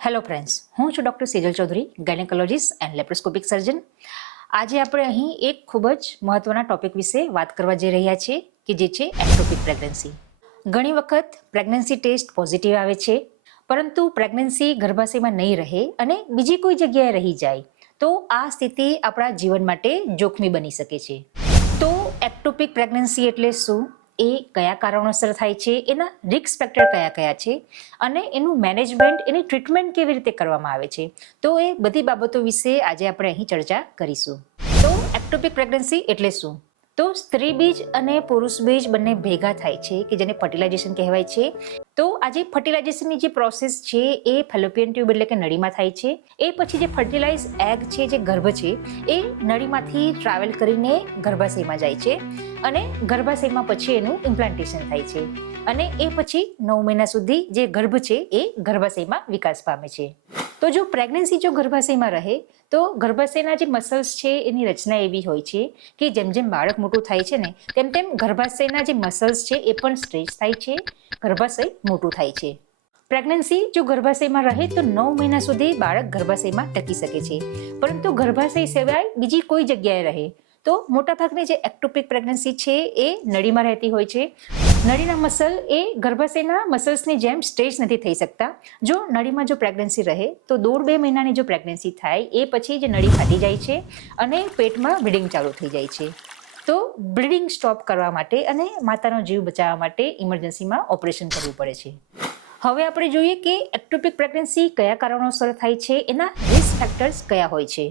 Hello friends હું છું doctor Sejal Chaudhary gynaecologist and laparoscopic surgeon આજે આપણે અહીં એક ખૂબ જ મહત્વના ટોપિક વિશે વાત કરવા જઈ રહ્યા છીએ, કે જે છે એક્ટોપિક પ્રેગ્નન્સી ઘણી વખત પ્રેગ્નન્સી ટેસ્ટ પોઝિટિવ આવે છે, પરંતુ પ્રેગ્નન્સી ગર્ભાશયમાં નહીં રહે અને બીજી કોઈ જગ્યાએ રહી જાય, તો આ સ્થિતિ આપણા જીવન માટે જોખમી બની શકે છે. તો એક્ટોપિક પ્રેગ્નન્સી એટલે શું? એ કયા કારણોસર થાય છે, એના રિસ્ક ફેક્ટર કયા કયા છે અને એનું મેનેજમેન્ટ એની ટ્રીટમેન્ટ કેવી રીતે કરવામાં આવે છે. તો એ બધી બાબતો વિશે આજે આપણે અહીં ચર્ચા કરીશું. તો એક્ટોપિક પ્રેગ્નન્સી એટલે શું? તો સ્ત્રી બીજ અને પુરુષ બીજ બંને ભેગા થાય છે, કે જેને ફર્ટિલાઇઝેશન કહેવાય છે. તો આજે ફર્ટિલાઇઝેશનની જે પ્રોસેસ છે, એ ફેલોપિયન ટ્યુબ એટલે કે નળીમાં થાય છે. એ પછી જે ફર્ટિલાઇઝ એગ છે, જે ગર્ભ છે, એ નળીમાંથી ટ્રાવેલ કરીને ગર્ભાશયમાં જાય છે અને ગર્ભાશયમાં પછી એનું ઇમ્પ્લાન્ટેશન થાય છે. અને એ પછી નવ મહિના સુધી જે ગર્ભ છે, એ ગર્ભાશયમાં વિકાસ પામે છે. તો જો પ્રેગ્નન્સી જો ગર્ભાશયમાં રહે, તો ગર્ભાશયના જે મસલ્સ છે, એની રચના એવી હોય છે કે જેમ જેમ બાળક મોટું થાય છે ને, તેમ તેમ ગર્ભાશયના જે મસલ્સ છે, એ પણ સ્ટ્રેચ થાય છે, ગર્ભાશય મોટું થાય છે. પ્રેગ્નન્સી જો ગર્ભાશયમાં રહે, તો નવ મહિના સુધી બાળક ગર્ભાશયમાં ટકી શકે છે. પરંતુ ગર્ભાશય સિવાય બીજી કોઈ જગ્યાએ રહે, તો મોટાભાગની જે એક્ટોપિક પ્રેગ્નન્સી છે, એ નળીમાં રહેતી હોય છે. નળીના મસલ એ ગર્ભાશયના મસલ્સની જેમ સ્ટ્રેચ નથી થઈ શકતા. જો નળીમાં જો પ્રેગ્નન્સી રહે, તો દોઢ બે મહિનાની જો પ્રેગ્નન્સી થાય, એ પછી જે નળી ફાટી જાય છે અને પેટમાં બ્લીડિંગ ચાલુ થઈ જાય છે. તો બ્લીડિંગ સ્ટોપ કરવા માટે અને માતાનો જીવ બચાવવા માટે ઇમરજન્સીમાં ઓપરેશન કરવું પડે છે. હવે આપણે જોઈએ કે એક્ટોપિક પ્રેગ્નન્સી કયા કારણોસર થાય છે, એના રિસ્ક ફેક્ટર્સ કયા હોય છે.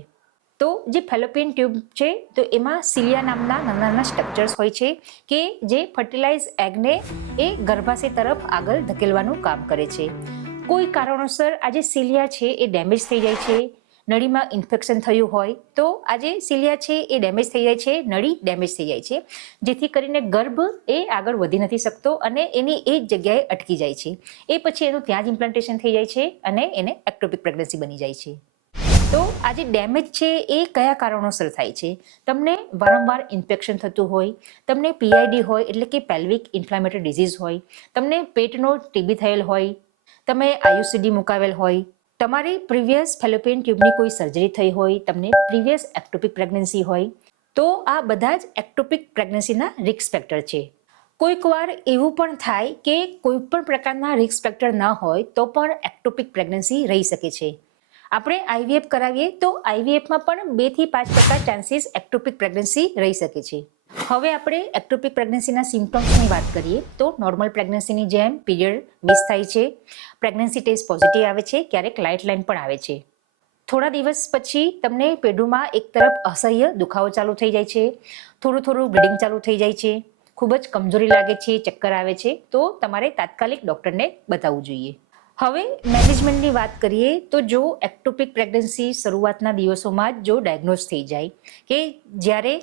તો જે ફેલોપિયન ટ્યુબ છે, તો એમાં સિલિયા નામના નાના નાના સ્ટ્રક્ચર્સ હોય છે કે જે ફર્ટિલાઇઝ એગને એ ગર્ભાશય તરફ આગળ ધકેલવાનું કામ કરે છે. કોઈ કારણોસર આ જે સિલિયા છે એ ડેમેજ થઈ જાય છે, નળીમાં ઇન્ફેક્શન થયું હોય, તો આ જે સિલિયા છે એ ડેમેજ થઈ જાય છે, નળી ડેમેજ થઈ જાય છે. જેથી કરીને ગર્ભ એ આગળ વધી નથી શકતો અને એની એ જ જગ્યાએ અટકી જાય છે. એ પછી એનું ત્યાં જ ઇમ્પ્લાન્ટેશન થઈ જાય છે અને એને એક્ટોપિક પ્રેગ્નન્સી બની જાય છે. તો આ જે ડેમેજ છે એ કયા કારણોસર થાય છે? તમને વારંવાર ઇન્ફેક્શન થતું હોય, તમને પીઆઈડી હોય એટલે કે પેલ્વિક ઇન્ફ્લામેટરી ડિઝીઝ હોય, તમને પેટનો ટીબી થયેલ હોય, તમે આયુસીડી મુકાવેલ હોય, તમારી પ્રીવિયસ ફેલોપિયન ટ્યુબની કોઈ સર્જરી થઈ હોય, તમને પ્રીવિયસ એક્ટોપિક પ્રેગ્નન્સી હોય, તો આ બધા જ એક્ટોપિક પ્રેગ્નન્સીના રિસ્ક ફેક્ટર છે. કોઈક વાર એવું પણ થાય કે કોઈ પણ પ્રકારના રિસ્ક ફેક્ટર ન હોય તો પણ એક્ટોપિક પ્રેગ્નન્સી રહી શકે છે. આપણે આઈવીએફ કરાવીએ તો આઈવીએફમાં પણ બેથી પાંચ ટકા ચાન્સીસ એક્ટોપિક પ્રેગ્નન્સી રહી શકે છે. હવે આપણે એક્ટોપિક પ્રેગ્નન્સીના સિમ્ટમ્સની વાત કરીએ તો નોર્મલ પ્રેગ્નન્સીની જેમ પીરિયડ મિસ થાય છે. પ્રેગ્નન્સી ટેસ્ટ પોઝિટિવ આવે છે, ક્યારેક લાઇટ લાઇન પણ આવે છે. થોડા દિવસ પછી તમને પેઢુમાં એક તરફ અસહ્ય દુખાવો ચાલુ થઈ જાય છે, થોડું થોડું બ્લીડિંગ ચાલુ થઈ જાય છે, ખૂબ જ કમજોરી લાગે છે, ચક્કર આવે છે, તો તમારે તાત્કાલિક ડૉક્ટરને બતાવવું જોઈએ. હવે મેનેજમેન્ટની વાત કરીએ તો જો એક્ટોપિક પ્રેગ્નન્સી શરૂઆતના દિવસોમાં જ જો ડાયગ્નોઝ થઈ જાય કે જ્યારે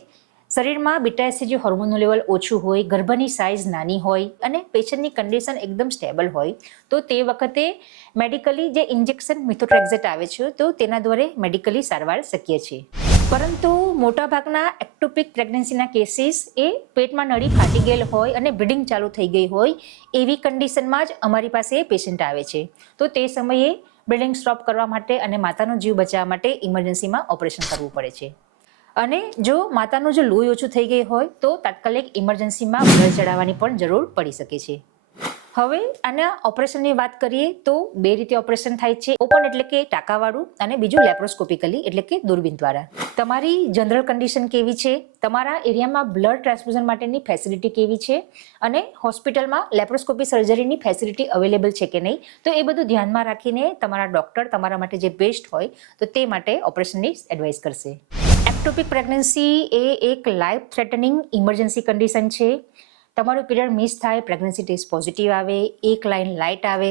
શરીરમાં બીટા એસિડ હોર્મોનનું લેવલ ઓછું હોય, ગર્ભની સાઇઝ નાની હોય અને પેશન્ટની કન્ડિશન એકદમ સ્ટેબલ હોય, તો તે વખતે મેડિકલી જે ઇન્જેક્શન મિથોટ્રેક્ઝેટ આવે છે તો તેના દ્વારા મેડિકલી સારવાર શક્ય છે. પરંતુ મોટાભાગના એક્ટોપિક પ્રેગ્નન્સીના કેસીસ એ પેટમાં નળી ફાટી ગયેલ હોય અને બ્લીડિંગ ચાલુ થઈ ગઈ હોય એવી કન્ડિશનમાં જ અમારી પાસે પેશન્ટ આવે છે. તો તે સમયે બ્લીડિંગ સ્ટોપ કરવા માટે અને માતાનો જીવ બચાવવા માટે ઇમરજન્સીમાં ઓપરેશન કરવું પડે છે. અને જો માતાનું જો લોહી ઓછું થઈ ગઈ હોય તો તાત્કાલિક ઇમરજન્સીમાં બ્લડ ચડાવવાની પણ જરૂર પડી શકે છે. હવે આના ઓપરેશનની વાત કરીએ તો બે રીતે ઓપરેશન થાય છે. ઓપન એટલે કે ટાંકાવાળું અને બીજું લેપ્રોસ્કોપિકલી એટલે કે દૂરબીન દ્વારા. તમારી જનરલ કન્ડિશન કેવી છે? તમારા એરિયામાં બ્લડ ટ્રાન્સફ્યુઝન માટેની ફેસિલિટી કેવી છે? અને હોસ્પિટલમાં લેપ્રોસ્કોપી સર્જરીની ફેસિલિટી અવેલેબલ છે કે નહીં? તો એ બધું ધ્યાનમાં રાખીને તમારા ડૉક્ટર તમારા માટે જે બેસ્ટ હોય, તો તે માટે ઓપરેશનની એડવાઇસ કરશે. એક્ટોપિક પ્રેગ્નન્સી એ એક લાઈફ થ્રેટનિંગ ઇમરજન્સી કન્ડિશન છે. તમારું પીરિયડ મિસ થાય પ્રેગ્નન્સી ટેસ્ટ પોઝિટિવ આવે, એક લાઇન લાઇટ આવે,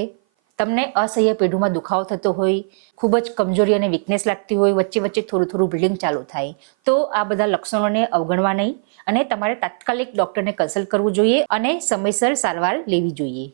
તમને અસહ્ય પેઢુમાં દુખાવો થતો હોય, ખૂબ જ કમજોરી અને વીકનેસ લાગતી હોય, વચ્ચે વચ્ચે થોડું થોડું બ્લીડિંગ ચાલુ થાય, તો આ બધા લક્ષણોને અવગણવા નહીં અને તમારે તાત્કાલિક ડૉક્ટરને કન્સલ્ટ કરવું જોઈએ અને સમયસર સારવાર લેવી જોઈએ.